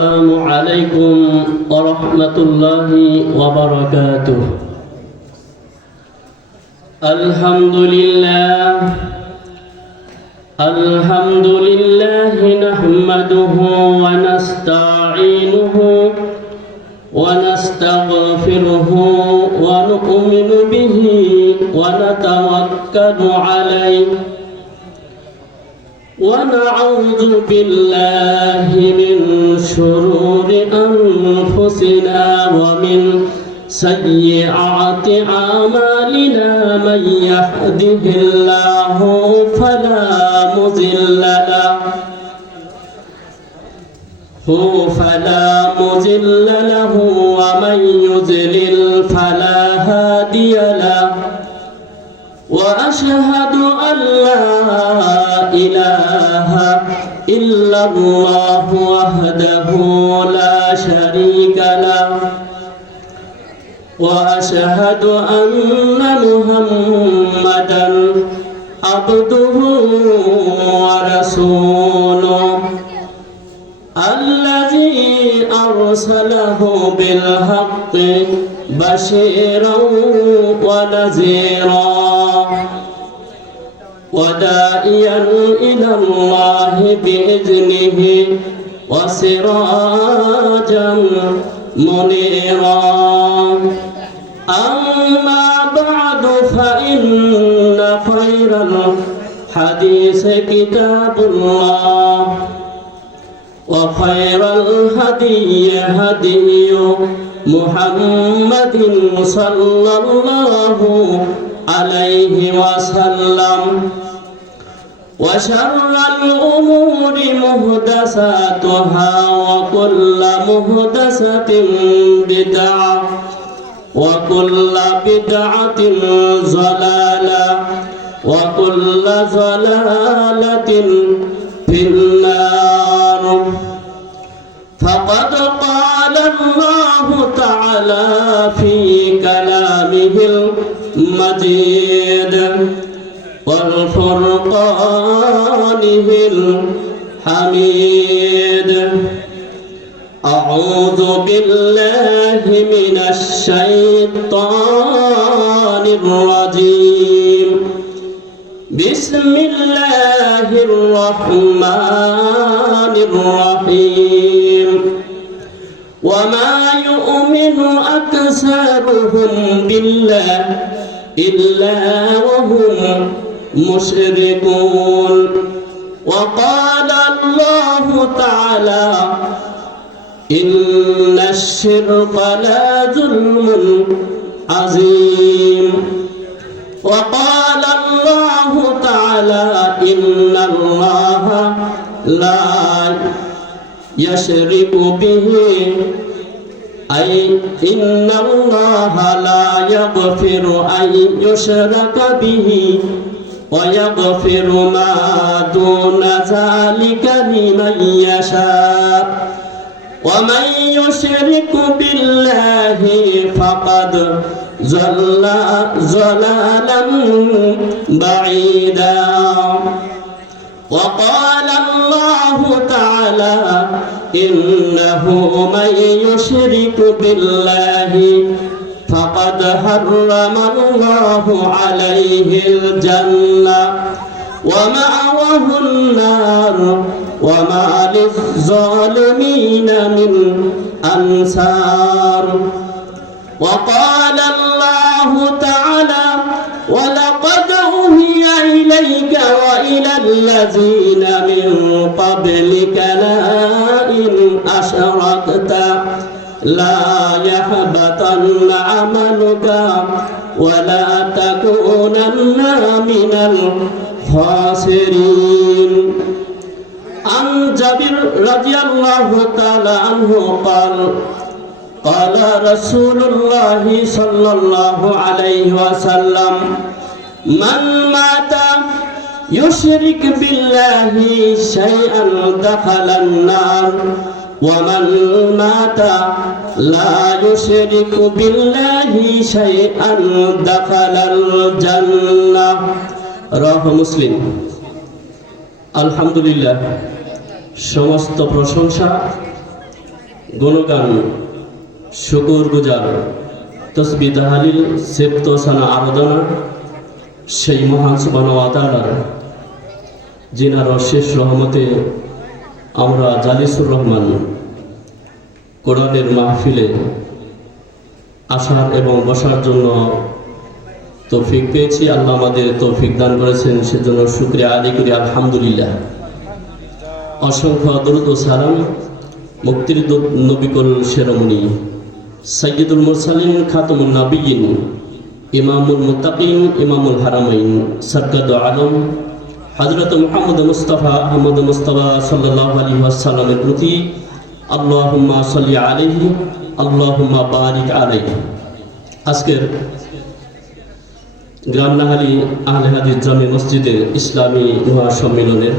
السلام عليكم ورحمة الله وبركاته. الحمد لله نحمده ونستعينه ونستغفره ونؤمن به ونتوكل عليه ونعوذ بالله من شرور أنفسنا ومن سيئات أعمالنا. من يهده الله فلا مضل له ومن يضلل فلا هادي له. وأشهد أن لا إله إلا الله وحده لا شريك له. وأشهد أن محمدا عبده ورسوله الذي أرسله بالحق بشيرا ونذيرا وداعيا إلى الله بإذنه وسراجا منيرا. أما بعد فإن خير الحديث كتاب الله وخير الهدي هدي محمد صلى الله عليه وسلم. وشر الأمور محدثاتها وكل محدثة بدعة وكل بدعة ضلالة وكل ضلالة في النار. فقد قال الله تعالى في كلامه المجيد والفرقانه الحميد: أعوذ بالله من الشيطان الرجيم. بسم الله الرحمن الرحيم. وما يؤمن أكثرهم بالله إلا وهم مشركون. وقال الله تعالى: إن الشرك لظلم عظيم. وقال الله تعالى: إن الله لا يشرك به، أي إن الله لا يغفر أن يشرك به ويغفر ما دون ذلك لمن يشاء. ومن يشرك بالله فقد ضل ضلالا بعيدا. وقال الله تعالى: إنه من يشرك بالله فقد حرم الله عليه الجنة ومأواه النار وما للظالمين من أنصار. وقال الله تعالى: ولقد أوحي إليك وإلى الذين من قبلك لئن أشركت لا يحبطن عملك ولا تكونن من الخاسرين. عن جابر رضي الله تعالى عنه قال: قال رسول الله صلى الله عليه وسلم: من مات يشرك بالله شيئا دخل النار ومن مات لا يشرك بالله شيئا دخل الجنة. رواه মুসলিম। আলহামদুলিল্লাহ, সমস্ত প্রশংসা গুণগান, শুকর গুজার, তসবিহ তাহলিল, সিফত সানা আরাধনা সেই মহান সুবহানাহু ওয়া তাআলার যিনার অশেষ রহমতে আমরা জালিসুর রহমান কোরআনের মাহফিলে আসার এবং বসার জন্য তৌফিক পেয়েছি। আল্লাহ আমাদের তৌফিক দান করেছেন, সেজন্য শুকরিয়া আদায় করি আলহামদুলিল্লাহ। অসংখ্য দরুদ ও সালাম মুক্তির নবিকুল শিরোমণি সাইয়্যিদুল মুরসালিন খাতামুন নবিয়্যিন ইমামুল মুত্তাকিন ইমামুল হারামাইন সরকারুল আলম হযরত মুহাম্মদ মুস্তাফা আহমদ মুস্তাফা সাল্লাল্লাহু আলাইহি ওয়াসাল্লামের প্রতি আল্লাহুম্মা সাল্লি আলাইহি আল্লাহুম্মা বারিক আলাইহি। আজকের গ্রামনাহালি আহলে হাদিস জামে মসজিদের ইসলামী মহাসম্মেলনের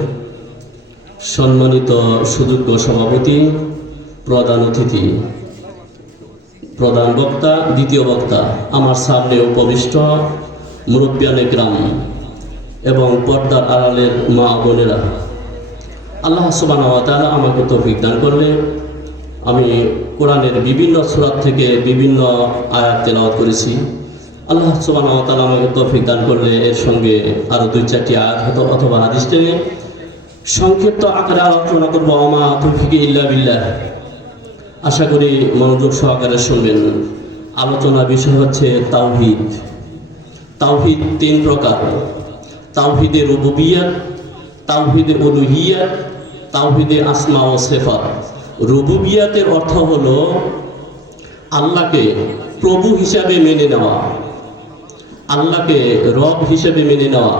সম্মানিত সুযোগ্য সভাপতি, প্রধান অতিথি, প্রধান বক্তা, দ্বিতীয় বক্তা, আমার সামনে উপবিষ্ট মুরব্বিয়ানে গ্রাম এবং পর্দার আড়ালের মা বোনেরা, আল্লাহ সুবহানাহু ওয়া তাআলা আমাকে তৌফিক দান করলে আমি কোরআনের বিভিন্ন সূরা থেকে বিভিন্ন আয়াত তেলাওয়াত করেছি। আল্লাহ সুবহানাহু ওয়া তাআলা আমাকে তৌফিক দান করলে এর সঙ্গে আরও 2-4টি আয়াত অথবা হাদিস টেনে সংক্ষিপ্ত আকারে আলোচনা করবো। আমা তৌফিক ইল্লা বিল্লাহ। আশা করি মনোযোগ সহকারে শুনবেন। আলোচনার বিষয় হচ্ছে তাওহীদ। তাওহীদ 3 প্রকার: তাওহীদে রুবুবিয়্যাত, তাওহীদে উলুহিয়্যাত, তাওহীদে আসমা ও সিফাত। রুবুবিয়্যাতের অর্থ হলো আল্লাহকে প্রভু হিসাবে মেনে নেওয়া, আল্লাহকে রব হিসেবে মেনে নেওয়া,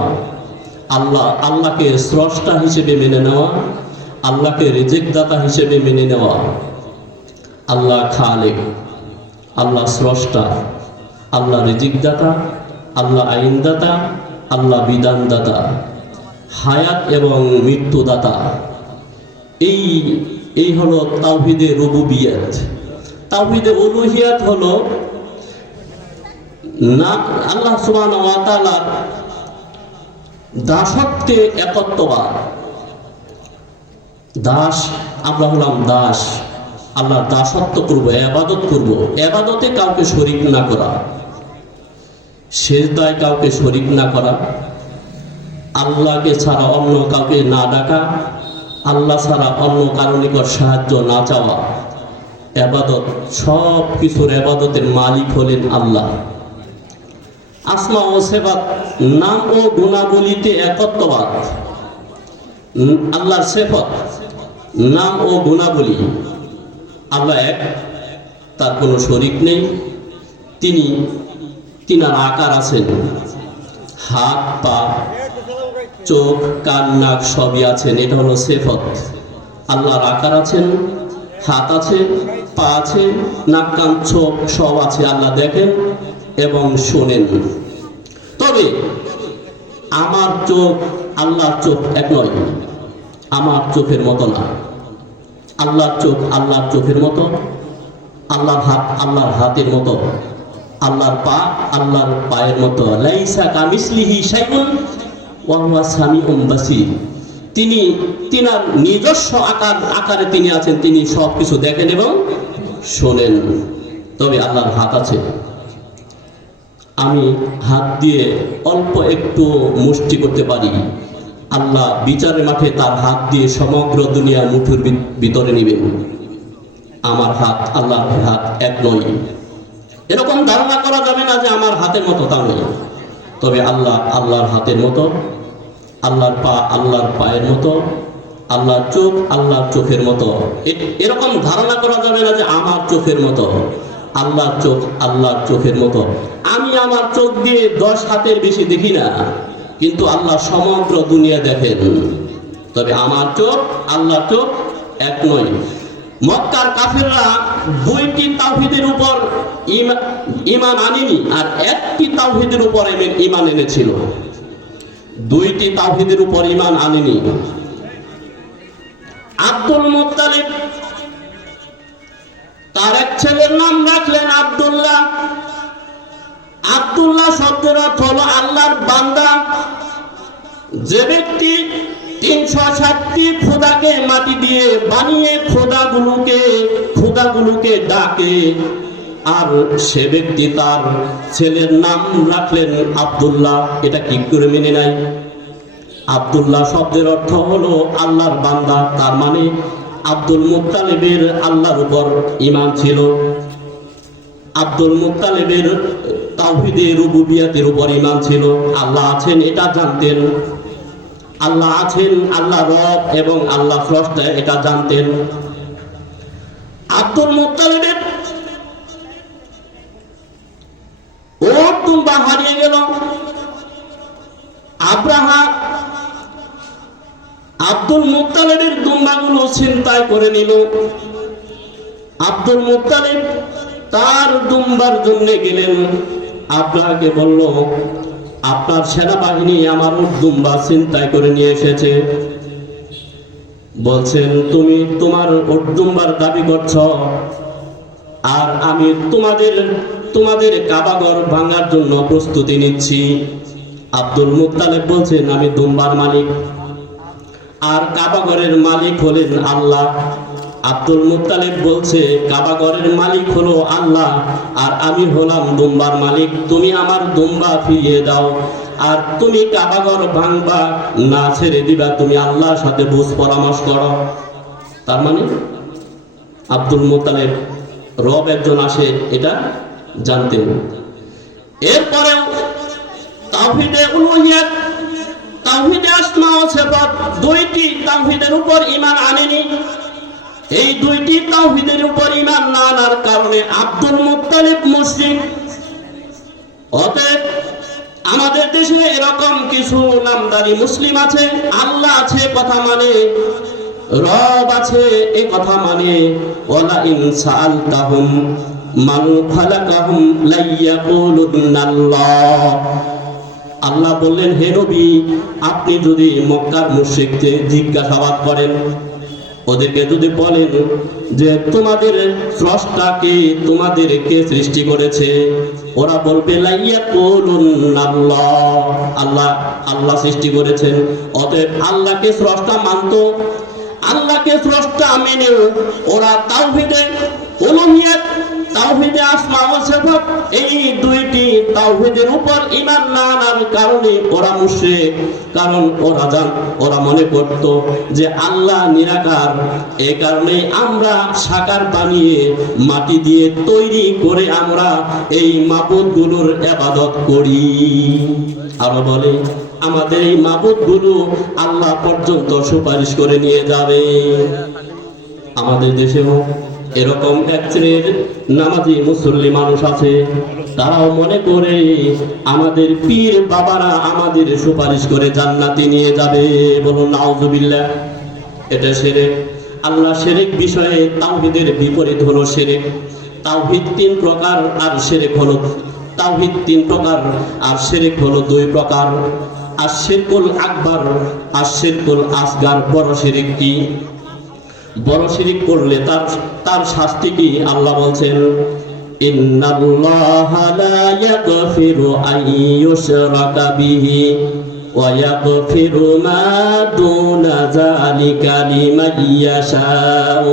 আল্লাহকে স্রষ্টা হিসেবে মেনে নেওয়া, আল্লাহকে রিজিকদাতা হিসেবে মেনে নেওয়া। আল্লাহ খালেক, আল্লাহ স্রষ্টা, আল্লাহ রিজিকদাতা, আল্লাহ আইনদাতা, আল্লাহ বিধানদাতা, হায়াত এবং মৃত্যুদাতা। এই হলো তাওহীদে রুবুবিয়্যাত। তাওহীদে উলুহিয়্যাত হলো না আল্লাহ সুবহানাহু ওয়া তাআলার দাসত্বে একত্ববাদ। দাস, আমরা হলাম দাস, আল্লাহর দাসত্ব করব, ইবাদত করব, ইবাদতে কাউকে শরীক না করা, সিজদায় কাউকে শরীক না করা, আল্লাহকে ছাড়া অন্য কাউকে না ডাকা, আল্লাহ ছাড়া অন্য কারো নিকট সাহায্য না চাওয়া। ইবাদত, সব কিছুর ইবাদতের মালিক হলেন আল্লাহ। আসমা ও সিফাত, নাম ও গুণাবলীতে একত্ববাদ। আল্লাহর সিফাত, নাম ও গুণাবলী। আল্লাহ এক, তার কোনো শরীক নেই। তিনার আকার আছেন, হাত, পা, চোখ, কান, নাক সবই আছেন, এটা হলো সিফাত। আল্লাহর আকার আছেন, হাত আছে, পা আছে, নাক, কান, চোখ সব আছে। আল্লাহ দেখেন এবং শোনেন। তবে আমার চোখ আল্লাহর চোখ এক নয়, আমার চোখের মতো না। আল্লাহর চোখ আল্লাহর চোখের মতো, আল্লাহর হাত আল্লাহর হাতের মতো, আল্লাহর পা আল্লাহর পায়ের মতো। লাইসা কামিসলিহি শাইউন ওয়া হুয়া সামিউন বাসীর। তিনার নিজস্ব আকারে তিনি আছেন, তিনি সব কিছু দেখেন এবং শোনেন। তবে আল্লাহর হাত আছে। আমি হাত দিয়ে অল্প একটু মুষ্টি করতে পারি। আল্লাহ বিচারের মাঠে তার হাত দিয়ে সমগ্র দুনিয়া মুঠোর ভিতরে নেবেন। আমার হাত আল্লাহর হাত এক নয়। এরকম ধারণা করা যাবে না যে আমার হাতের মতো, তা নয়। তবে আল্লাহর হাতের মতো, আল্লাহর পা আল্লাহর পায়ের মতো, আল্লাহর চোখ আল্লাহর চোখের মতো। এরকম ধারণা করা যাবে না যে আমার চোখের মতো। আল্লাহর চোখ আল্লাহর চোখের মতো। আমি আমার চোখ দিয়ে 10 হাতের বেশি দেখি না, কিন্তু আল্লাহ সমগ্র দুনিয়া দেখেন। তবে আমার চোখ আল্লাহর চোখ এক নয়। মক্কার কাফেররা 2টি তাওহীদের উপর ঈমান আনেনি, আর 1টি তাওহীদের উপর ঈমান এনেছিল। 2টি তাওহীদের উপর ঈমান আনেনি। আব্দুল মুত্তালিব, তার এক ছেলের নাম রাখলেন আব্দুল্লাহ। আব্দুল্লাহ শব্দের অর্থ হলো আল্লাহর বান্দা। যে ব্যক্তি 360টি খোদাকে মাটি দিয়ে বানিয়ে খোদাগুলোকে ডাকে। আর সে ব্যক্তি তার ছেলের নাম রাখলেন আব্দুল্লাহ। এটা কি করে মেনে নাই? আব্দুল্লাহ শব্দের অর্থ হলো আল্লাহর বান্দা। তার মানে আব্দুল মুত্তালিবের আল্লাহর উপর ঈমান ছিল। আব্দুল মুত্তালিবের তাওহীদে রুবুবিয়তের উপর ঈমান ছিল। আল্লাহ আছেন এটা জানতেন। আল্লাহ আছেন, আল্লাহ রব এবং আল্লাহ স্রষ্টা এটা জানতেন। আব্দুল মুত্তালিবের ওর দুম্বা হারিয়ে গেল। আব্রাহা আব্দুল মুত্তালিবের দুম্বাগুলো ছিনতাই করে নিল। আব্দুল মুত্তালিব তার দুম্বার জন্য গেলেন। আব্রাহাকে বলল, আপনার সেনাবাহিনী আমার উট দুম্বা ছিনতাই করে নিয়ে এসেছে। বলছেন, তুমি তোমার উট দুম্বার দাবি করছ, আর আমি তোমাদের কাবাঘর ভাঙার জন্য প্রস্তুতি নিচ্ছি। আব্দুল মুত্তালিব বলছেন, আমি দুম্বার মালিক, আর কাবাঘরের মালিক হলেন আল্লাহ। আব্দুল মুত্তালিব বলছে, কাবাঘরের মালিক হলো আল্লাহ, আর আমি হলাম দুম্বার মালিক। তুমি আমার দুম্বা ফিরিয়ে দাও, আর তুমি কাবাঘর ভাঙবা না ছেড়ে দিবা, তুমি আল্লাহর সাথে বুঝ পরামর্শ করো। তার মানে আব্দুল মুত্তালিব রব একজন আসে এটা জানতেন। এরপরেও তাওহীদে উলুহিয়ত, তাওহীদে আসমা ও সিফাত, দুইটি তাওহীদের উপর ঈমান আনেনি। এই দুইটি তাওহীদের উপর ঈমান না আনার কারণে আব্দুল মুত্তালিব মুশরিক। অতএব আমাদের দেশে এরকম কিছু নামদারি মুসলিম আছে, আল্লাহ আছে কথা মানে, রব আছে এই কথা মানে। ওয়ালা ইন সাআলতাহুম মান খালাকাহুম লা ইয়াকুলুনাল্লাহ। আল্লাহ বললেন, হে নবী, আপনি যদি মক্কার মুশরিকদের জিজ্ঞাসাবাদ করেন, ওদেরকে যদি বলেন যে তোমাদের স্রষ্টাকে, তোমাদেরকে সৃষ্টি করেছে, ওরা বলবে লা ইয়াকুলুনাল্লাহ, আল্লাহ সৃষ্টি করেছেন। অতএব আল্লাহকে স্রষ্টা মানত। আল্লাহকে স্রষ্টা মেনেও ওরা তাওহীদে উলুহিয়ত, তাওহীদে আসমা ও সিফাত, এই দুইটি তাওহীদের উপর ঈমান না আনার কারণে ওরা মুশরিক। কারণ ওরা মনে করত যে আল্লাহ নিরাকার। এই কারণে আমরা সাকার বানিয়ে মাটি দিয়ে তৈরি করে আমরা এই মাবুদগুলোর ইবাদত করি। আরো বলে, আমাদের এই মাবুদগুলো আল্লাহ পর্যন্ত সুপারিশ করে নিয়ে যাবে। আমাদের দেশেও এরকম এক শ্রেণীর নামাজি মুসল্লি মানুষ আছে, তারাও মনে করে আমাদের পীর বাবারা আমাদের সুপারিশ করে জান্নাতে নিয়ে যাবে। বলুন নাউজুবিল্লাহ। এটা শিরক। আল্লাহ শিরক বিষয়ে তাওহীদের বিপরীত হলো শিরক। তাওহীদ 3 প্রকার, আর শিরক হলো তাওহীদ 3 প্রকার, আর শিরক হলো 2 প্রকার। আশ-শিরকুল আকবার, আশ-শিরকুল আসগার। বড় শিরক কি? বড় শিরক করলে তার শাস্তি কি? আল্লাহ বলছেন, ইন্নাল্লাহা লা ইয়াগফিরু আন ইউশরাকা বিহি ওয়া ইয়াগফিরু মা দুনা যালিকা লিমান ইয়াশাউ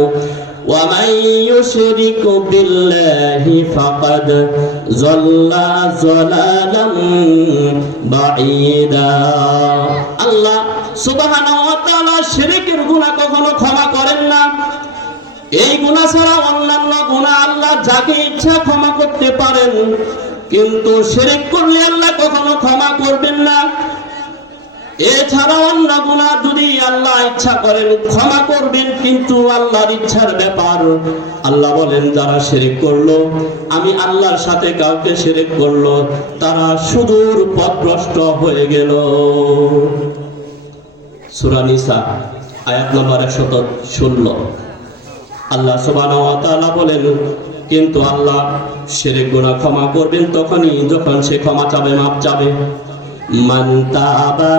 ওয়া মান ইউশরিক বিল্লাহি ফাকাদ যাল্লা যালালাম বাঈদা। আল্লাহ সুবহানাহু ওয়া তাআলা শিরকের গুনাহ কখনো ক্ষমা করেন না। এই গুনাহ ছাড়া অন্যান্য গুনাহ আল্লাহ যাকে ইচ্ছা ক্ষমা করতে পারেন, কিন্তু শিরক করলে আল্লাহ কখনো ক্ষমা করবেন না। এছাড়া অন্য গুনাহ যদি আল্লাহ ইচ্ছা করেন ক্ষমা করবেন, কিন্তু আল্লাহর ইচ্ছার ব্যাপার। আল্লাহ বলেন, যারা শিরক করলো, আমি আল্লাহর সাথে কাউকে শিরক করলো, তারা সুদূর পথভ্রষ্ট হয়ে গেল। সূরা নিসা আয়াত নম্বর 116। আল্লাহ সুবহানাহু ওয়া তাআলা বলেন, কিন্তু আল্লাহ শিরক গুনাহ ক্ষমা করবেন তখনই যখন সে ক্ষমা চাবে, মাপ চাবে। মান তাবা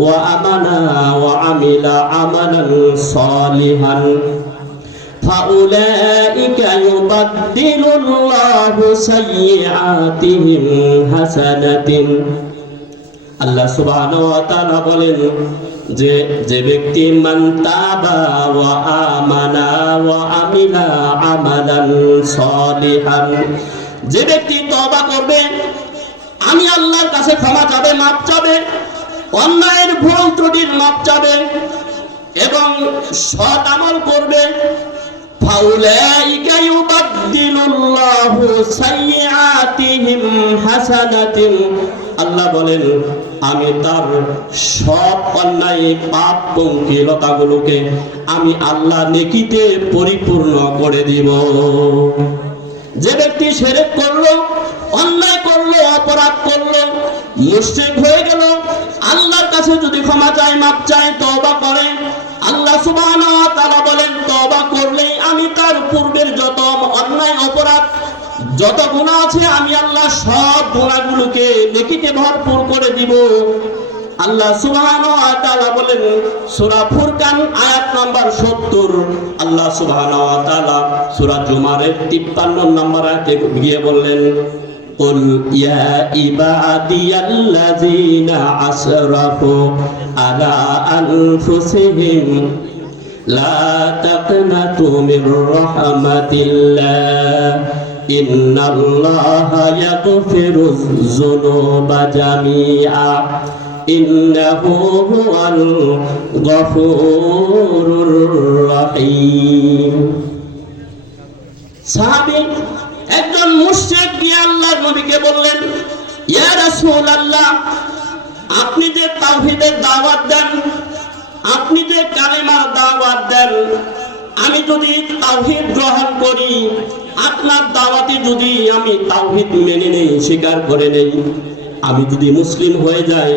ওয়া আমানা ওয়া আমিলা আমালান সালিহান ফাউলাইকা ইউবাদদিলুল্লাহু সাইয়্যাতিহিম হাসানাতিন। আল্লাহ সুবহানাহু ওয়া তাআলা বলেন, যে ব্যক্তি মান তাবা ওয়া আমানা ওয়া আমিলা আমালান সলিহান, যে ব্যক্তি তওবা করবে, আমি আল্লাহর কাছে ক্ষমা চাবে, মাপ চাবে, অন্যায়ের ভুল ত্রুটির মাপ চাবে এবং সৎ আমল করবে, ফাউলাইকা ইউবাদদিলুল্লাহু সাইয়্যাতিহিম হাসানাতিন, আল্লাহ বলেন আমি তার সব অন্যায় পাপ পঙ্কিলতাগুলোকে আমি আল্লাহ নেকিতে পরিপূর্ণ করে দিব। যে ব্যক্তি শিরক করলো, অন্যায় করলো, অপরাধ করলো, মুশরিক হয়ে গেল, আল্লাহর কাছে যদি ক্ষমা চায়, মাপ চায়, তওবা করে, আল্লাহ সুবহানাহু ওয়া তাআলা বলেন তওবা করলেই আমি তার পূর্বের যত অন্যায় অপরাধ যত গুনাহ আছে আমি আল্লাহ সব গুনাহগুলোকে নেকিতে ভরপুর করে দিব। আল্লাহ সুবহানাহু ওয়া তাআলা বলেন সূরা ফুরকান আয়াত নাম্বার 70, আল্লাহ সুবহানাহু ওয়া তাআলা সূরা জুমারের 53 নম্বর আয়াতে গিয়ে বললেন কুল ইয়া ইবাদিয়াল্লাযীনা আসরাফু আলা আনফুসিহিম লা তাকনাতু মির রাহমাতিল্লাহ ইন্নাল্লাহা ইয়াগফিরুয যুনুবা জামিআ ইন্নাহু হুয়াল গফুরুর রহিম। সাহাবী একজন মুশরিক গিয়ে আল্লাহর নবীকে বললেন, ইয়া রাসূলুল্লাহ, আপনি যে তাওহীদের দাওয়াত দেন, আপনি যে কালেমার দাওয়াত দেন, আমি যদি তাওহীদ গ্রহণ করি, আপনার দাওয়াতে যদি আমি তাওহীদ মেনে নেই, স্বীকার করে নেই, আমি যদি মুসলিম হয়ে যাই,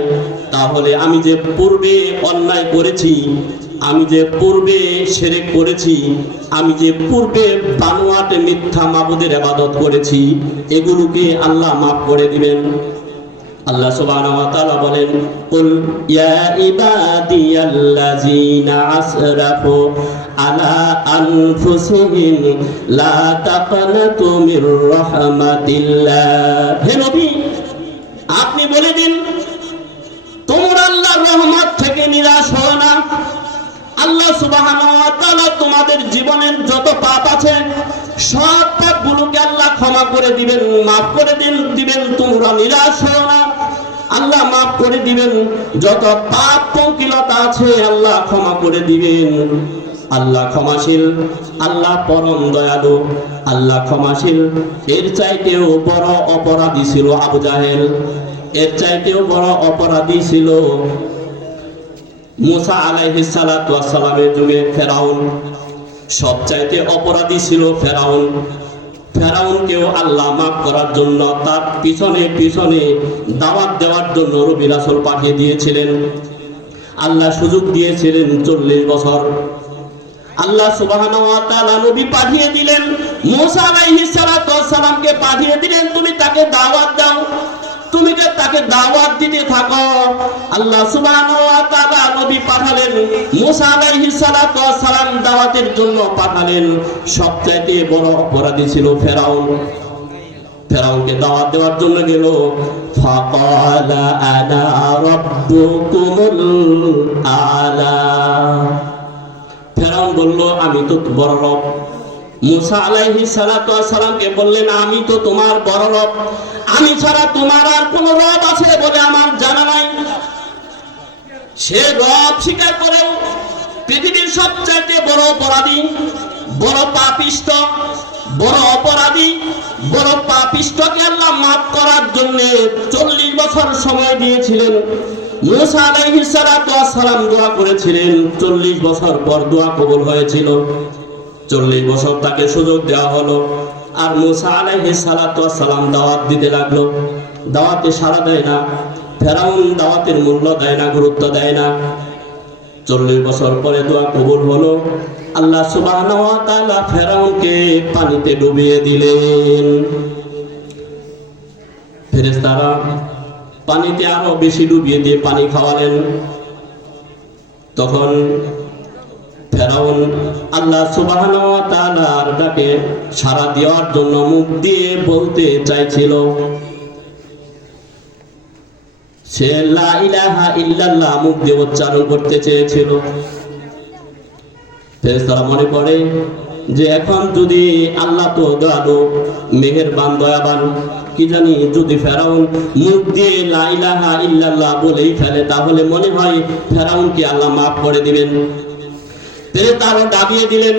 তাহলে আমি যে পূর্বে অন্যায় করেছি, আমি যে পূর্বে শিরক করেছি, আমি যে পূর্বে বানোয়াটে মিথ্যা মাবুদের ইবাদত করেছি, এগুলোকে আল্লাহ মাফ করে দিবেন। আল্লাহ সুবহানাহু ওয়া তাআলা বলেন কুল ইয়া ইবাদিয়াল্লাযীনা আসরাফু আলা আনফুসিহিম লা তাকনাতু মির রাহমাতিল্লাহ, হে নবী আপনি বলে দিন তোমরা আল্লাহর রহমত থেকে নিরাশ হও না। আল্লাহ সুবহানাহু ওয়া তাআলা তোমাদের জীবনের যত পাপ আছে সব পাপগুলোকে আল্লাহ ক্ষমা করে দিবেন, মাফ করে দিবেন, তোমরা নিরাশ হও না, আল্লাহ মাফ করে দিবেন। যত পাপ পঙ্কিলতা আছে আল্লাহ ক্ষমা করে দিবেন। আল্লাহ ক্ষমাশীল, আল্লাহ পরম দয়ালু, আল্লাহ ক্ষমাশীল। এর চাইতেও বড় অপরাধী ছিল আবু জাহেল, এর চাইতেও বড় অপরাধী ছিল মুসা আলাইহিস সালাতু ওয়াস সালামের যুগে ফেরাউন। সবচাইতে অপরাধী ছিল ফেরাউন। ফেরাউনকেও আল্লাহ মাফ করার জন্য তার পিছনে পিছনে দাওয়াত দেওয়ার জন্য নবী রাসূল পাঠিয়ে দিয়েছিলেন। আল্লাহ সুযোগ দিয়েছিলেন 40 বছর। আল্লাহ সুবহানাহু ওয়া তাআলা নবী পাঠিয়ে দিলেন, মুসা আলাইহিস সালাতু ওয়াস সালামকে পাঠিয়ে দিলেন, তুমি তাকে দাওয়াত দাও, তুমি তাকে দাওয়াত দিতে থাকো। আল্লাহ সুবহানাহু ওয়া তাআলা নবী পাঠালেন, মুসা আলাইহিস সালাতু ওয়াস সালাম দাওয়াতের জন্য পাঠালেন। সবচেয়ে বড় অপরাধী ছিল ফেরাউন। ফেরাউনকে দাওয়াত দেওয়ার জন্য গেল, ফাকালা আনা রাব্বুকুমুল আলা। ফেরাউন বলল আমি তো বড় রব। মুসা আলাইহিস সালাতু ওয়াস সালামকে বললেন আমি তো তোমার বড় রব, আমি ছাড়া তোমার আর কোন রব আছে বলে আমার জানা নাই। সে রব স্বীকার করেও পৃথিবীর সবচেয়ে বড় অপরাধী, বড় পাপিষ্ট, বড় অপরাধী, বড় পাপিষ্টকে আল্লাহ মাফ করার জন্য 40 বছর সময় দিয়েছিলেন। মুসা আলাইহিস সালাতু ওয়াস সালাম দোয়া করেছিলেন, 40 বছর পর দোয়া কবুল হয়েছিল। 40 বছর তাকে সুযোগ দেওয়া হলো। আর মুসা আলাইহিস সালাতু ওয়াস সালাম দাওয়াত দিতে লাগলো। দাওয়াতে সাড়া দেয় না। ফেরাউন দাওয়াতের মূল্য দেয় না, গুরুত্ব দেয় না। 40 বছর পরে দোয়া কবুল হলো। আল্লাহ সুবহানাহু ওয়া তাআলা ফেরাউনকে পানিতে ডুবিয়ে দিলেন। ফেরেশতারা পানিতে আরো বেশি ডুবিয়ে দিয়ে পানি খাওয়ালেন। তখন ফেরাউন আল্লাহ সুবহানাহু ওয়া তাআলার ডাকে সাড়া দেওয়ার জন্য মুখ দিয়ে বলতে চাইছিল, সে লা ইলাহা ইল্লাল্লাহ মুখ দিয়ে উচ্চারণ করতে চেয়েছিল। ফেরেশতারা মনে করে যে এখন যদি আল্লাহ তো দয়ালু মেহেরবান দয়াবান, কি জানি যদি ফেরাউন মুখ দিয়ে লা ইলাহা ইল্লাল্লাহ বলেই ফেলে তাহলে মনে হয় ফেরাউনকে আল্লাহ মাফ করে দিবেন। ফেরেশতারা দাবিয়ে দিলেন,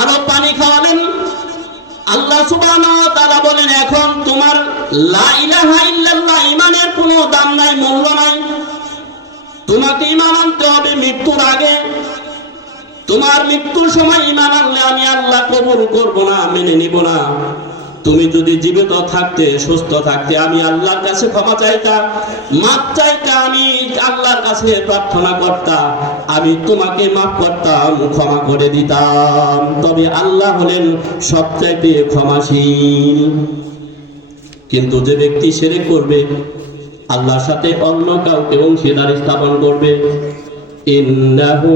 আরো পানি খাওয়ালেন। আল্লাহ সুবহানাহু ওয়া তাআলা বলেন, এখন তোমার লা ইলাহা ইল্লাল্লাহ ঈমানের কোনো দাম নাই, মূল্য নাই। তোমাকে ঈমান আনতে হবে মৃত্যুর আগে। তোমার মৃত্যুর সময় ঈমান আনলে আমি আল্লাহ কবুল করব না, মেনে নিব না। তুমি যদি জীবিত থাকতে সুস্থ থাকতে আমি আল্লাহর কাছে ক্ষমা চাইতাম, মাফ চাইতাম, আমি আল্লাহর কাছে প্রার্থনা করতাম, আমি তোমাকে মাফ করতাম, ক্ষমা করে দিতাম। তবে আল্লাহ হলেন সবচাইতে ক্ষমাশীল। কিন্তু যে ব্যক্তি শিরক করবে, আল্লাহর সাথে অন্য কাউকে অংশীদার স্থাপন করবে, ইন্নাহু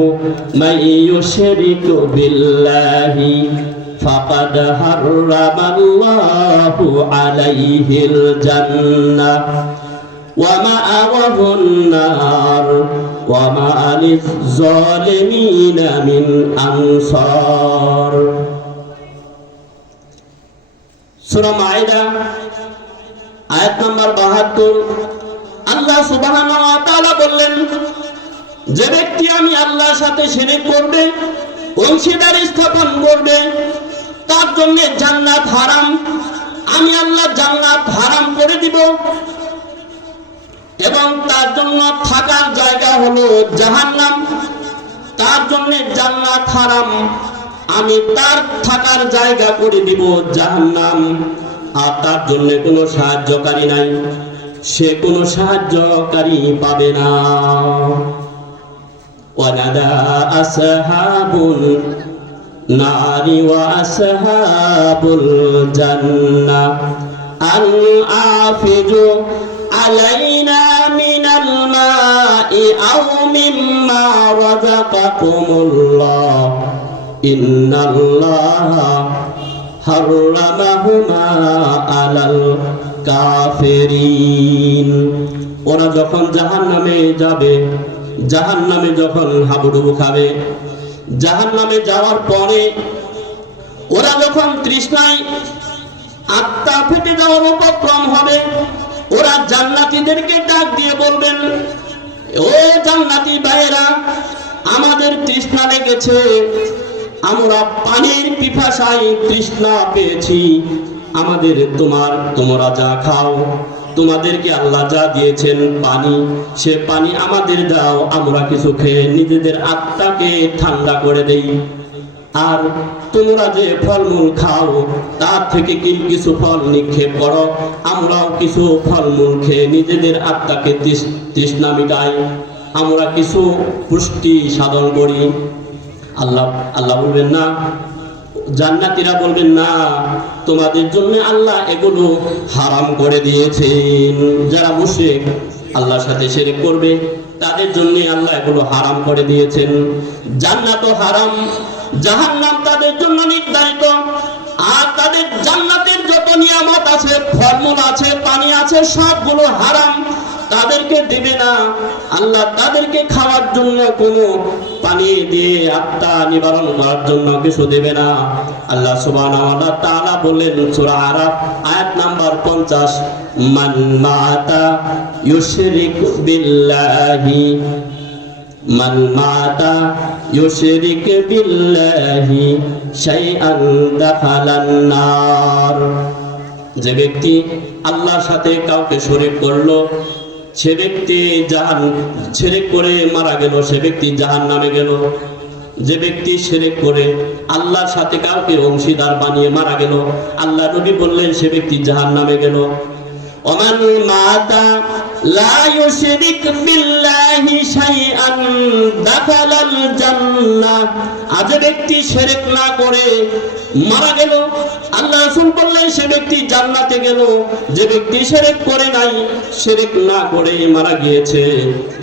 মাইয়ুশরিকু বিল্লাহি ফাকাদ হারামাল্লাহু আলাইহিল জান্নাহ ওয়া মাআওয়াহুন নার ওয়া মা লিয-যালিমিনা মিন আনসার। সূরা মাইদা আয়াত নাম্বার 72। আল্লাহ সুবহানাহু ওয়া তাআলা বললেন, যে ব্যক্তি আমি আল্লাহর সাথে শিরক করবে, অংশীদার স্থাপন করবে, তার জন্য জান্নাত হারাম। আমি আল্লাহ জান্নাত হারাম করে দিব এবং তার জন্য থাকার জায়গা হলো জাহান্নাম। তার জন্য জান্নাত হারাম, আমি তার থাকার জায়গা করে দিব জাহান্নাম। আর তার জন্য কোনো সাহায্যকারী নাই, সে কোনো সাহায্যকারী পাবে না। ওয়ানাদা আসহাবুল নারি ওয়া আসহাবুল জান্নাহ আন আফিজু আলাইনা মিনাল মাই আও মিম্মা রাযাকাকুমুল্লাহ ইন্নাল্লাহা হারামাহুমা আলাল কাফিরিন। ওরা যখন জাহান্নামে যাবে, জাহান্নামে যখন হাবুডুবু খাবে, জাহান্নামে যাওয়ার পরে ওরা যখন তৃষ্ণায় আত্মা ফেটে যাওয়ার উপক্রম হবে, ওরা জান্নাতীদেরকে ডাক দিয়ে বলবেন, ও জান্নাতি ভাইয়েরা, আমাদের তৃষ্ণা লেগেছে, আমরা পানির পিপাসায় তৃষ্ণা পেয়েছি, আমাদের তোমরা যা খাও, তোমাদেরকে আল্লাহ যা দিয়েছেন পানি, সে পানি আমাদের দাও, আমরা কিছু খেয়ে নিজেদের আত্মাকে ঠান্ডা করে দেই। আর তোমরা যে ফলমূল খাও তার থেকে কিছু ফল নিক্ষেপ করো, আমরাও কিছু ফলমূল খেয়ে নিজেদের আত্মাকে তৃষ্ণা মিটাই, আমরা কিছু পুষ্টি সাধন করি। আল্লাহ বলবেন না, জান্নাতীরা বলবেন না, তোমাদের জন্য আল্লাহ এগুলো হারাম করে দিয়েছেন। যারা মুশরিক আল্লাহর সাথে শিরক করবে তাদের জন্য আল্লাহ এগুলো হারাম করে দিয়েছেন। জান্নাত হারাম, জাহান্নাম তাদের জন্য নির্ধারিত। আর তাদের জান্নাতের যত নিয়ামত আছে, ফলমূল আছে, পানি আছে, সবগুলো হারাম, তাদেরকে দিবে না। আল্লাহ তাদেরকে খাওয়ার জন্য কোনো পানি দিয়ে আত্মা নিবারণ করার জন্য কিছু দেবে না। আল্লাহ সুবহানাহু ওয়া তাআলা বললেন সূরা আরাফ আয়াত নাম্বার 50, মান মাতা ইউশরিকু বিল্লাহি মান মাতা ইউশরিকু বিল্লাহি শাইআন দাখালান নার। যে ব্যক্তি আল্লাহর সাথে কাউকে শরীক করলো, সে ব্যক্তি শিরক করে মারা গেল, সে ব্যক্তি জাহান্নামে গেল। যে ব্যক্তি শিরক করে আল্লাহর সাথে কাউকে অংশীদার বানিয়ে মারা গেল, আল্লাহ নবী বললেন সে ব্যক্তি জাহান্নামে গেল। ওমান মাতা লা ইউশরিক বিল্লাহি শাইআন দাখালাল জান্নাহ। আজ ব্যক্তি শিরক না করে মারা গেল, আল্লাহ রাসূল বললেন সে ব্যক্তি জান্নাতে গেল। যে ব্যক্তি শিরক করে নাই, শিরক না করে মারা গিয়েছে,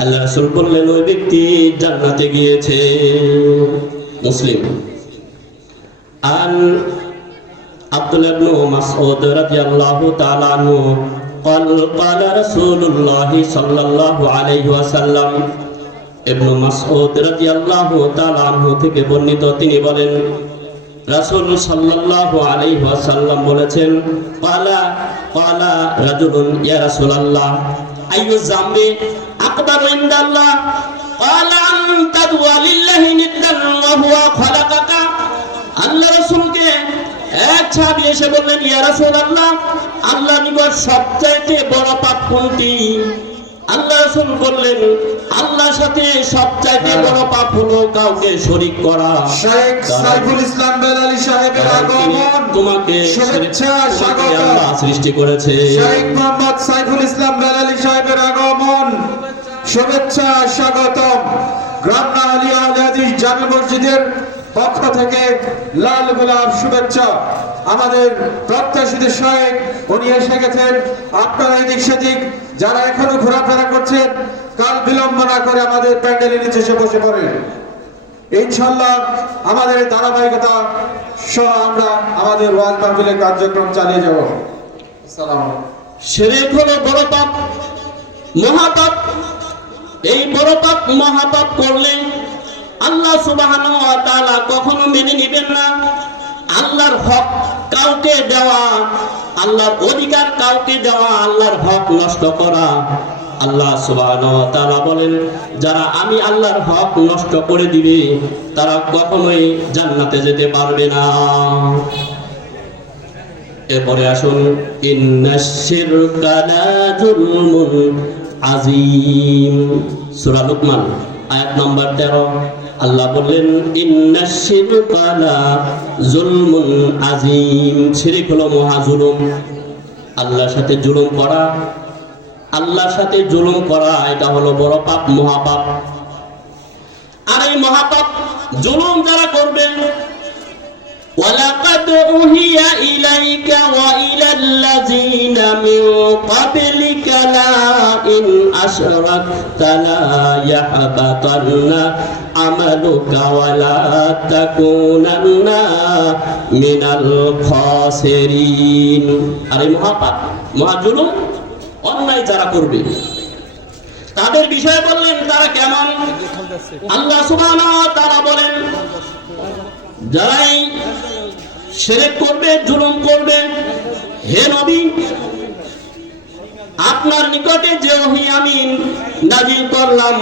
আল্লাহ রাসূল বললেন ওই ব্যক্তি জান্নাতে গিয়েছে। মুসলিম। আন আব্দুল্লাহ ইবনে মাসউদ রাদিয়াল্লাহু তাআলা আনহু قال رسول الله صلى الله عليه وسلم ইবনে মাসউদ রাদিয়াল্লাহু তাআলা আনহু থেকে বর্ণিত, তিনি বলেন রাসূল সাল্লাল্লাহু আলাইহি ওয়াসাল্লাম বলেছেন, ক্বালা রাজুলুন ইয়া রাসূলুল্লাহ আইয়ু যামবি আকবারু ইনদাল্লাহ ক্বালা আন তাদওয়া লিল্লাহি নিদ্দান ওয়া হুয়া খালাকাকা। আল্লাহ রাসূলকে এক সাহাবী এসে বললেন, ইয়া রাসূলুল্লাহ, আল্লাহর নিকট সবচেয়ে বড় পাপ কোনটি? আল্লাহ রাসূল বললেন, আল্লাহর সাথে সবচেয়ে বড় পাপ হলো কাউকে শরীক করা। শেখ সাইফুল ইসলাম বেলালী সাহেবের আগমন, তোমাকে শুভেচ্ছা স্বাগত। আল্লাহ সৃষ্টি করেছে। শেখ মোহাম্মদ সাইফুল ইসলাম বেলালী সাহেবের আগমন, শুভেচ্ছা স্বাগতম। গ্রাম নাহালি আহলে হাদিস জামে মসজিদের পক্ষ থেকে লাল গোলাপ শুভেচ্ছা। আমাদের প্রত্যাশিত শেখ উনি এসে গেছেন। আপনারা এদিক সেদিক যারা এখনো ঘোরাফেরা করছেন, কাল বিলম্ব না করে আমাদের প্যান্ডেলের নিচে এসে বসে পড়েন। ইনশাআল্লাহ আমাদের এই ধারাবাহিকতা সহ আমরা আমাদের ওয়াজ মাহফিলের কার্যক্রম চালিয়ে যাব। আসসালামু আলাইকুম। শিরক হলো বড় পাপ, মহাপাপ। এই বড় পাপ মহাপাপ করলে আল্লাহ সুবহানাহু ওয়া তাআলা কখনো মেনে নেবেন না। আল্লাহর হক কাউকে দেওয়া, আল্লাহর অধিকার কাউকে দেওয়া, আল্লাহর হক নষ্ট করা। আল্লাহ সুবহানাহু ওয়া তাআলা বলেন, যারা আমি আল্লাহর হক নষ্ট করে দিবে তারা কখনোই জান্নাতে যেতে পারবে না। এরপরে আসুন, ইন্নাশ শিরকা লা যুলমুন আযীম, সূরা লুকমান আয়াত নম্বর 13। আল্লাহ বললেন, ইন্নাশ শিরকা লা যুলমুন আযীম, শিরক হলো মহা জুলুম। আল্লাহর সাথে জুলুম করা, আল্লাহর সাথে জুলুম করা এটা হলো বড় পাপ, মহাপাপ। আর এই মহাপাপ জুলুম যারা করবে, ওয়ালাকাদ উহিয়া ইলাইকা ওয়া ইলাল্লাযীনা মিন ক্বাবলিকা লা ইন আশরাকতা লা ইয়াহবাতান্না আমালুকা ওয়া লা তাকুনান্না মিনাল খাসিরিন। আর এই মহাপাপ, মহাজুলুম, অন্যায় যারা করবে তাদের বিষয়ে বললেন তারা কেমন। আল্লাহ সুবহানাহু ওয়া তাআলা বলেন, যারাই শিরক করবে, জুলুম করবে, হে নবী, আপনার নিকটে যে ওহী আমি নাযিল করলাম,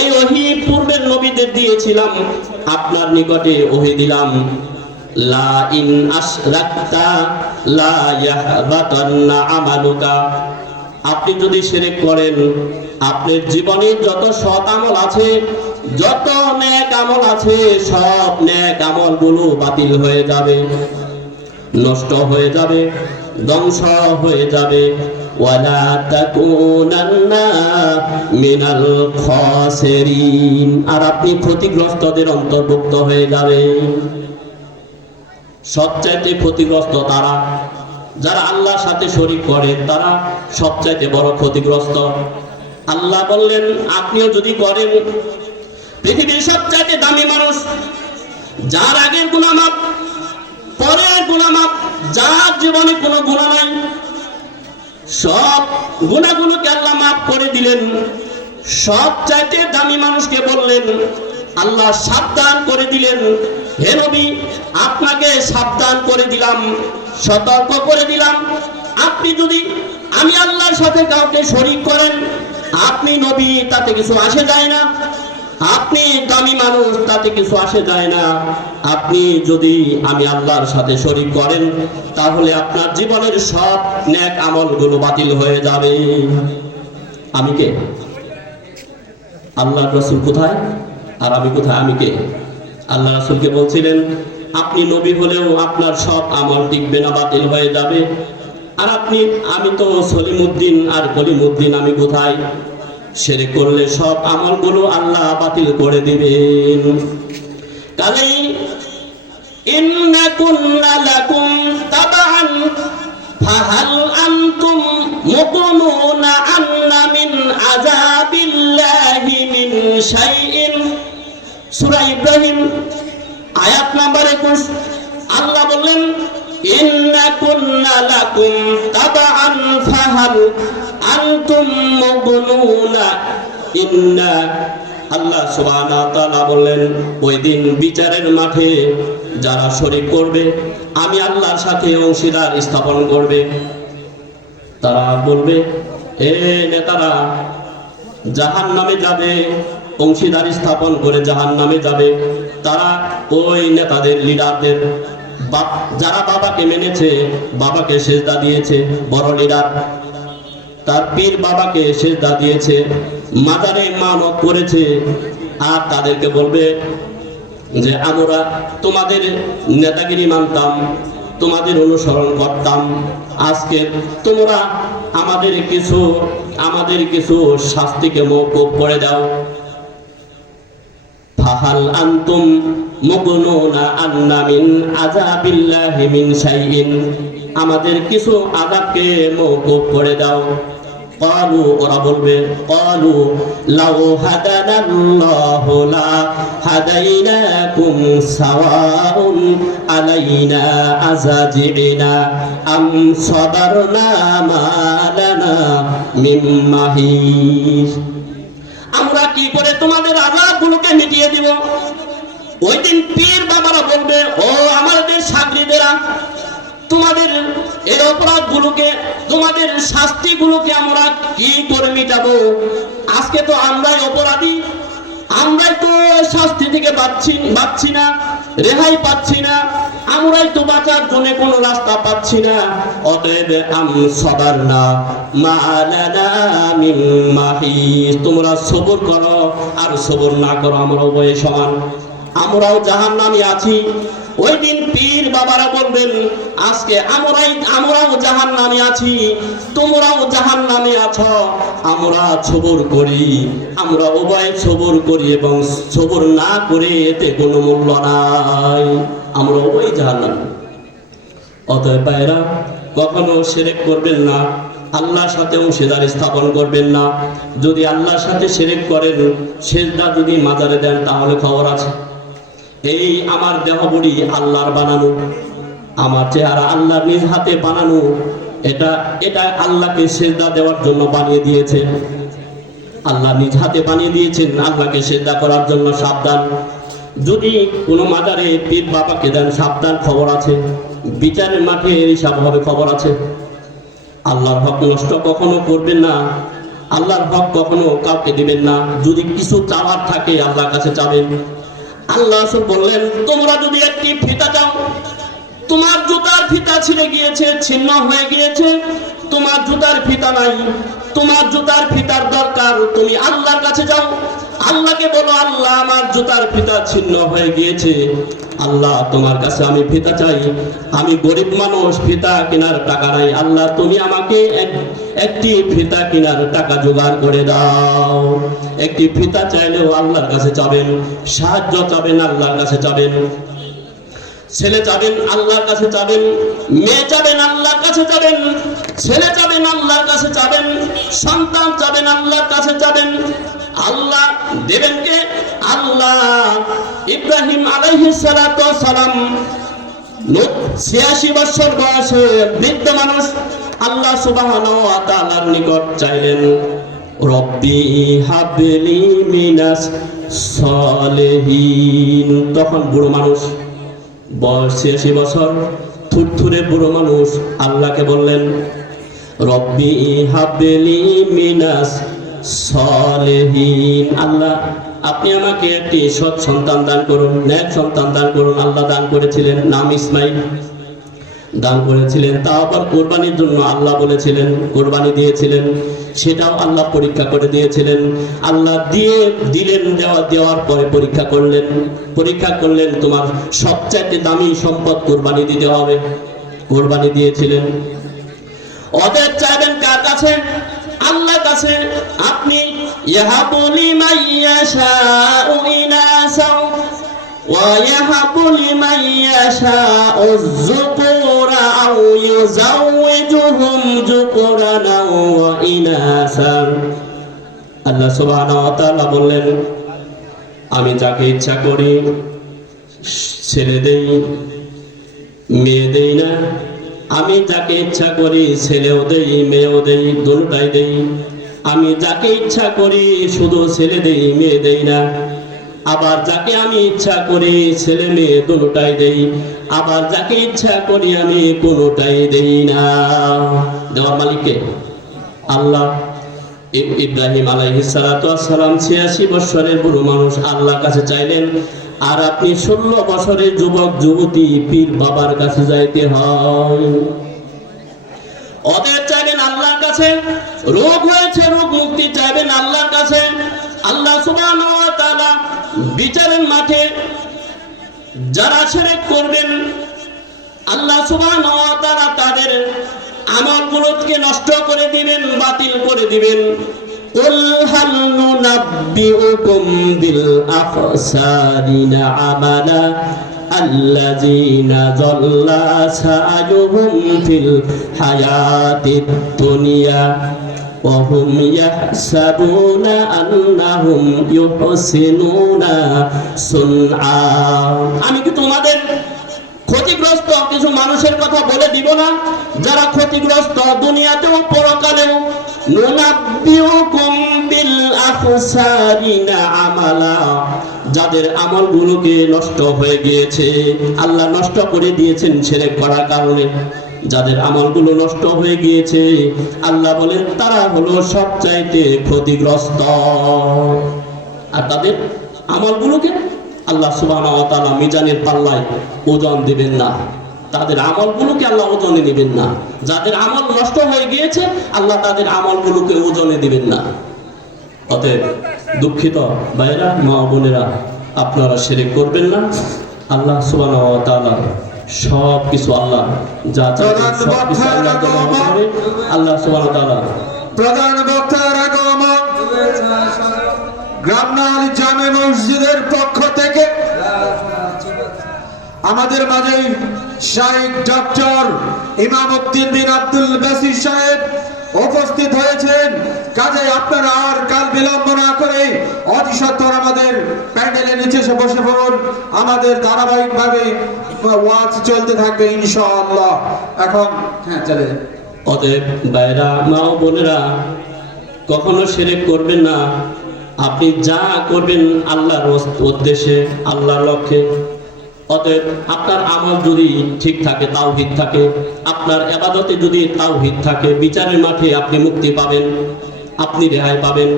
এই ওহী পূর্বের নবীদের দিয়েছিলাম, আপনার নিকটে ওহী দিলাম, লা ইন আশরাকতা লা ইয়াহবাতান্না আমালুকা। আপনি যদি শিরক করেন, আপনার জীবনে যত সৎ আমল আছে, যত নেক আমল আছে, সব নেক আমলগুলো বাতিল হয়ে যাবে, নষ্ট হয়ে যাবে, ধ্বংস হয়ে যাবে। ওয়ালা তাকুনান্না মিনাল খাসিরিন, আর আপনি ক্ষতিগ্রস্তদের অন্তর্ভুক্ত হয়ে যাবেন। সবচাইতে ক্ষতিগ্রস্ত তারা যারা আল্লাহর সাথে শরীক করে, তারা সবচাইতে বড় ক্ষতিগ্রস্ত। আল্লাহ বললেন, আপনিও যদি করেন, পৃথিবীর সবচাইতে দামি মানুষ, যার আগের গুনাহ মাফ, পরের গুনাহ মাফ, যার জীবনে কোনো গুনাহ নাই, সব গুনাহগুলোকে আল্লাহ মাফ করে দিলেন। সবচাইতে দামি মানুষকে বললেন, আল্লাহ সাবধান করে দিলেন, হে নবী, আপনাকে সাবধান করে দিলাম, সতর্ক করে দিলাম, আপনি যদি আমি আল্লাহর সাথে কাউকে শরীক করেন, আপনি নবী, তাতে কিছু আসে যায় না। আপনি দামি মানুষ, তাতে কিছু আসে যায় না। আপনি যদি আমি আল্লাহর সাথে শরীক করেন, তাহলে আপনার জীবনের সব নেক আমলগুলো বাতিল হয়ে যাবে। আমি কে? আল্লাহর রাসূল কোথায় আর আমি কোথায়? আমি কে? আল্লাহ রাসূলকে বলছিলেন, আপনি নবী হলেও আপনার সব আমল টিকবে না, বাতিল হয়ে যাবে। আর আপনি, আমি তো সলিমউদ্দিন আর কলিমউদ্দিন, আমি কোথায়? শিরক করলে সব আমলগুলো আল্লাহ বাতিল করে দিবেন। কালাই ইন্না কুন্না লাকুম তাবাআন ফাহাল আনতুম মুকনুনা আন্না মিন আযাবিল্লাহি মিন শাইইন। সূরা ইব্রাহিম আয়াত নাম্বার 21। আল্লাহ বললেন, ইন্না كنا لكم تبعا فهل أنتم مغنون إنا আল্লাহ সুবহানাহু ওয়া তাআলা বললেন ওই দিন বিচারের মাঠে যারা শরীক করবে আমি আল্লাহর সাথে অংশীদার স্থাপন করবে তারা বলবে এ নেতারা জাহান্নামে যাবে অংশীদার স্থাপন করে জাহান্নামে যাবে তারা ওই নেতাদের লিডারদের যারা বাবাকে মেনেছে বাবাকে সেজদা দিয়েছে বড় লিডার তার পীর বাবাকে সেজদা দিয়েছে মাজারে মানত করেছে আর তাদেরকে বলবে যে আমরা তোমাদের নেতাগিরি মানতাম তোমাদের অনুসরণ করতাম আজকে তোমরা আমাদের কিছু শাস্তিকে মওকুফ করে দাও ফাহাল আনতুম মুগনুনা আন্না মিন আযাবিল্লাহি মিন শাইইন আমাদের কিছু আযাবকে মওকুফ করে দাও ক্বালু ওরা বলবে ক্বালু লাউ হাদানাল্লাহু লা হাদাইনাকুম সাওয়াউন আলাইনা আযাজিনা আম সাবারনা মা লানা মিন মাহিস আমরা কি করে তোমাদের আযাবগুলোকে মিটিয়ে দিব ওই দিন পীর বাবারা বলবে ও আমাদের সাগরীদেরা তোমাদের এই অপরাধগুলোকে তোমাদের শাস্তিগুলোকে আমরা কি করে মিটাবো আজকে তো আমরাই অপরাধী আমরাই তো শাস্তি থেকে বাঁচছি না রেহাই পাচ্ছি না আমরাই তো বাঁচার জন্য কোনো রাস্তা পাচ্ছি না অতএব সাবারনা মা লানা মিন মাহিস তোমরা সবর করো আর সবর না করো আমরা উভয়ে সমান আমরাও জাহান্নামে আছি ওই দিন পীর বাবারা বলবেন আজকে আমরাও জাহান্নামে আছি তোমরাও জাহান্নামে আছো আমরা সবর করি আমরা উভয় সবর করি এবং সবর না করে এতে কোনো মূল্য নাই আমরা উভয় জাহান্নামে অতএব ভাইরা কখনো শিরক করবেন না আল্লাহর সাথে অংশীদার স্থাপন করবেন না যদি আল্লাহর সাথে শিরক করেন সেজদা যদি মাজারে দেন তাহলে খবর আছে এই আমার দেহ বডি আল্লাহর বানানো আমার চেহারা আল্লাহর নিজ হাতে বানানো এটা আল্লাহকে সেজদা দেওয়ার জন্য বানিয়ে দিয়েছে আল্লাহ নিজ হাতে বানিয়ে দিয়েছেন আল্লাহকে সেজদা করার জন্য সাবধান যদি কোনো মাজারে পীর বাবাকে দেন সাবধান খবর আছে বিচারের মাঠে হিসাব হবে খবর আছে আল্লাহর হক নষ্ট কখনো করবেন না আল্লাহর হক কখনো কাউকে দিবেন না যদি কিছু চাওয়ার থাকে আল্লাহর কাছে চাবেন আল্লাহ রাসূল বললেন তোমরা যদি একটি ফিতা চাও তোমার জুতার ফিতা ছিঁড়ে গিয়েছে ছিন্ন হয়ে গিয়েছে তোমার জুতার ফিতা নাই তোমার জুতার ফিতার দরকার তুমি আল্লাহর কাছে যাও আল্লাহকে বলো আল্লাহ আমার জুতার ফিতা ছিন্ন হয়ে গিয়েছে আল্লাহ তোমার কাছে আমি ফিতা চাই আমি গরিব মানুষ ফিতা কেনার টাকা নাই আল্লাহ তুমি আমাকে একটি ফিতা কেনার টাকা জোগাড় করে দাও একটি ফিতা চাইলেও আল্লাহর কাছে চাবেন সাহায্য চাবেন আল্লাহর কাছে চাবেন ছেলে চাবেন আল্লাহর কাছে চাবেন মেয়ে চাবেন আল্লাহর কাছে চাবেন ছেলে চাবেন আল্লাহর কাছে চাবেন সন্তান চাবেন আল্লাহর কাছে চাবেন আল্লাহ দেবেন কে আল্লাহ ইব্রাহিম আলাইহিস সালাতু ওয়াস সালাম 86 বছর বয়সে বৃদ্ধ মানুষ আল্লাহ সুবহানাহু ওয়া তাআলার নিকট চাইলেন রব্বি হাবলি মিনাস সালিহিন তখন বুড়ো মানুষ বয়স 86 বছর থুরথুরে বুড়ো মানুষ আল্লাহকে বললেন রব্বি হাবলি মিনাস সালিহিন আল্লাহ আপনি আমাকে একটি সৎ সন্তান দান করুন নেক সন্তান দান করুন আল্লাহ দান করেছিলেন নাম ইসমাইল দান করেছিলেন তা আবার কুরবানির জন্য আল্লাহ বলেছিলেন কুরবানি দিয়েছিলেন সেটাও আল্লাহ পরীক্ষা করে দিয়েছিলেন আল্লাহ দেওয়ার পরে পরীক্ষা করলেন তোমার সবচেয়ে দামি সম্পদ কুরবানি দিতে হবে কুরবানি দিয়েছিলেন ওদের চাইবেন কার কাছে আল্লাহর কাছে আপনি ইয়াহাবুলি মাইয়াশাউ ইনাসা ওয়া ইয়াহাবুলি মাইয়াশাউ যুকুরা আও ইউযাওয়িজুহুম যুকুরান ওয়া ইনাসা আল্লাহ সুবহানাহু ওয়া তাআলা বললেন আমি যাকে ইচ্ছা করি ছেলে দেই মেয়ে দেই না আমি যাকে ইচ্ছা করি ছেলেও দেই মেয়েও দেই, দুটোটাই দেই। আমি যাকে ইচ্ছা করি শুধু ছেলে দেই মেয়ে দেই না, আবার যাকে আমি ইচ্ছা করি ছেলে মেয়ে দুটোটাই দেই, আবার যাকে ইচ্ছা করি আমি কোনোটাই দেই না। দেওয়ার মালিককে আল্লাহ। ইব্রাহিম আলাইহিস সালাতু ওয়াস সালাম 86 বছরের বুড়ো মানুষ আল্লাহর কাছে চাইলেন, আর আপনি 16 বছরের যুবক যুবতী পীর বাবার কাছে যাইতে হয়। ওদের চাইবেন আল্লাহর কাছে, রোগ হয়েছে রোগ মুক্তি চাইবেন আল্লাহর কাছে। আল্লাহ সুবহানাহু ওয়া তাআলা বিচারের মাঠে যারা শিরক করবেন আল্লাহ সুবহানাহু ওয়া তাআলা তাদের আমলগুলোকে নষ্ট করে দিবেন, বাতিল করে দিবেন। কুল হাল নুনাব্বিউকুম বিল আখসারিনা আমালা আল্লাযীনা যাল্লা সা'য়ুহুম ফিল হায়াতিদ দুনিয়া ওয়া হুম ইয়াহসাবুনা আন্নাহুম ইউহসিনুনা সুনআ। আমি কি তোমাদের ক্ষতিগ্রস্ত কিছু মানুষের কথা বলে দিব না, যারা ক্ষতিগ্রস্ত দুনিয়াতেও পরকালেও? নুনাব্বিউকুম বিল আখসারিনা আমালা, যাদের আমলগুলোকে নষ্ট হয়ে গিয়েছে, আল্লাহ নষ্ট করে দিয়েছেন শিরক করার কারণে। যাদের আমলগুলো নষ্ট হয়ে গিয়েছে আল্লাহ বলেন তারা হলো সবচাইতে ক্ষতিগ্রস্ত। আর তাদের আমলগুলোকে আল্লাহ সুবহানাহু ওয়া তাআলা মিজানের পাল্লায় ওজন দিবেন না, তাদের আমলগুলোকে আল্লাহ ওজনে নেবেন না। যাদের আমল নষ্ট হয়ে গিয়েছে আল্লাহ তাদের আমলগুলোকে ওজনে দিবেন না। অতএব দুঃখিত ভাইরা মা বোনেরা, আপনারা শিরক করবেন না। আল্লাহ সুবহানাহু ওয়া তাআলা সব কিছু আল্লাহ যা চান সব কিছু আল্লাহ করে। আল্লাহ সুবহানাহু ওয়া তাআলা প্রধান বক্তার আগমন গ্রামনালী জামে মসজিদের পক্ষ থেকে আমাদের মাঝে শাইখ ডক্টর ইমামউদ্দিন বিন আব্দুল বাসির সাহেব উপস্থিত হয়েছেন। কাজেই আপনারা আর কাল বিলম্ব না করে অতি সত্বর আমাদের প্যান্ডেলের নিচে এসে বসে পড়ুন। আমাদের ধারাবাহিকভাবে ওয়াজ চলতে থাকবে ইনশাআল্লাহ। এখন চলে যান। অতএব ভাইরা মা ও বোনেরা, কখনো শিরক করবেন না। আপনি যা করবেন আল্লাহর উদ্দেশ্যে, আল্লাহর লক্ষ্যে। অতএব আপনার আমল যদি ঠিক থাকে, তাওহীদ থাকে, আপনার ইবাদতে যদি তাওহীদ থাকে, বিচারের মাঠে আপনি মুক্তি পাবেন, আপনি রেহাই পাবেন।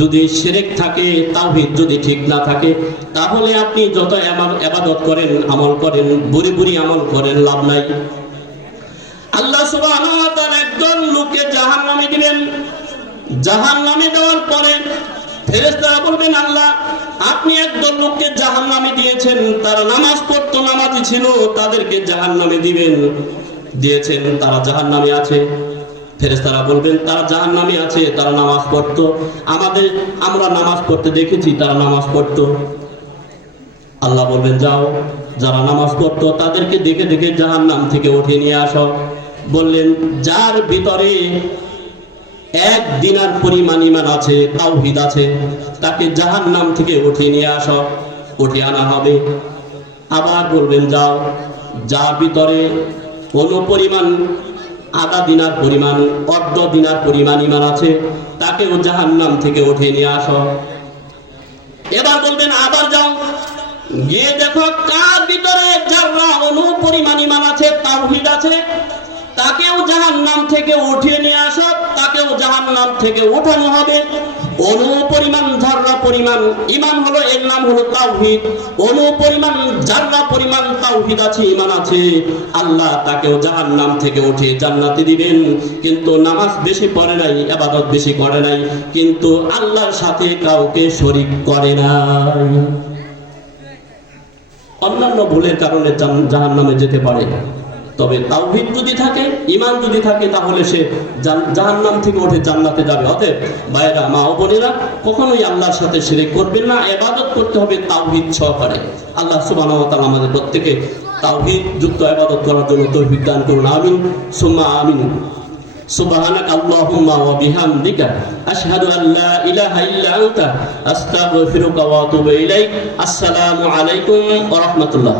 যদি শিরক থাকে, তাওহীদ যদি ঠিক না থাকে, তাহলে আপনি যত ইবাদত করেন, আমল করেন, বুরি বুরি আমল করেন, লাভ নাই। আল্লাহ সুবহানাহু ওয়া তাআলা একজন লোককে জাহান্নামে দিবেন। জাহান্নামে দেওয়ার পরে ফেরেশতারা বলবেন, আল্লাহ আপনি একজন লোককে জাহান্নামে দিয়েছেন, তারা নামাজ পড়তো, নামাজি ছিল, তাদেরকে জাহান্নামে দিয়েছেন, তারা জাহান্নামে আছে। ফেরেশতারা বলবেন, তারা জাহান্নামে আছে, তারা নামাজ পড়তো, আমরা নামাজ পড়তে দেখেছি, তারা নামাজ পড়তো। আল্লাহ বলবেন, যাও, যারা নামাজ পড়তো তাদেরকে দেখে দেখে জাহান্নাম থেকে উঠিয়ে নিয়ে আসো। বললেন, যার ভিতরে 1 দিনার পরিমাণ ঈমান আছে, তাওহীদ আছে, তাকে জাহান্নাম থেকে উঠিয়ে নিয়ে আসো। উঠিয়ে আনা হবে। আবার বলবেন, যাও, যার ভিতরে কোনো পরিমাণ আধা দিনার পরিমাণ, অর্ধ দিনার পরিমাণ ঈমান আছে, তাকেও জাহান্নাম থেকে উঠিয়ে নিয়ে আসো। এবার বলবেন, আবার যাও, গিয়ে দেখো কার ভিতরে যারা অনুপরিমাণ ঈমান আছে, তাওহীদ আছে, তাকেও জাহান্নাম থেকে উঠিয়ে নিয়ে আসো, তাকেও জাহান্নাম থেকে উঠানো হবে। অনুপরিমাণ যারা পরিমাণ ঈমান হলো, এর নাম হলো তাওহীদ। অনুপরিমাণ যারা পরিমাণ তাওহীদ আছে, ঈমান আছে, আল্লাহ তাকেও জাহান্নাম থেকে উঠিয়ে জান্নাতে দিবেন। কিন্তু নামাজ বেশি পড়ে নাই, ইবাদত বেশি করে নাই, কিন্তু আল্লাহর সাথে কাউকে শরীক করে নাই। অন্যান্য ভুলের কারণে জাহান্নামে যেতে পারে, তবে তাওহীদ যদি থাকে, ঈমান যদি থাকে, তাহলে সে জাহান্নাম থেকে উঠে জান্নাতে যাবে। অতএব ভাইরা মা ও বোনেরা, কখনোই আল্লাহর সাথে শিরক করবেন না। ইবাদত করতে হবে তাওহীদ সহকারে। আল্লাহ সুবহানাহু ওয়া তাআলা আমাদের প্রত্যেককে তাওহীদ যুক্ত ইবাদত করার জন্য তৌফিক দান করুন। আমিন সুম্মা আমিন। সুবহানাক আল্লাহুম্মা ওয়া বিহামদিকা আশহাদু আল লা ইলাহা ইল্লা আনতা আস্তাগফিরুকা ওয়া আতুবু ইলাইক। আসসালামু আলাইকুম ওয়া রাহমাতুল্লাহ।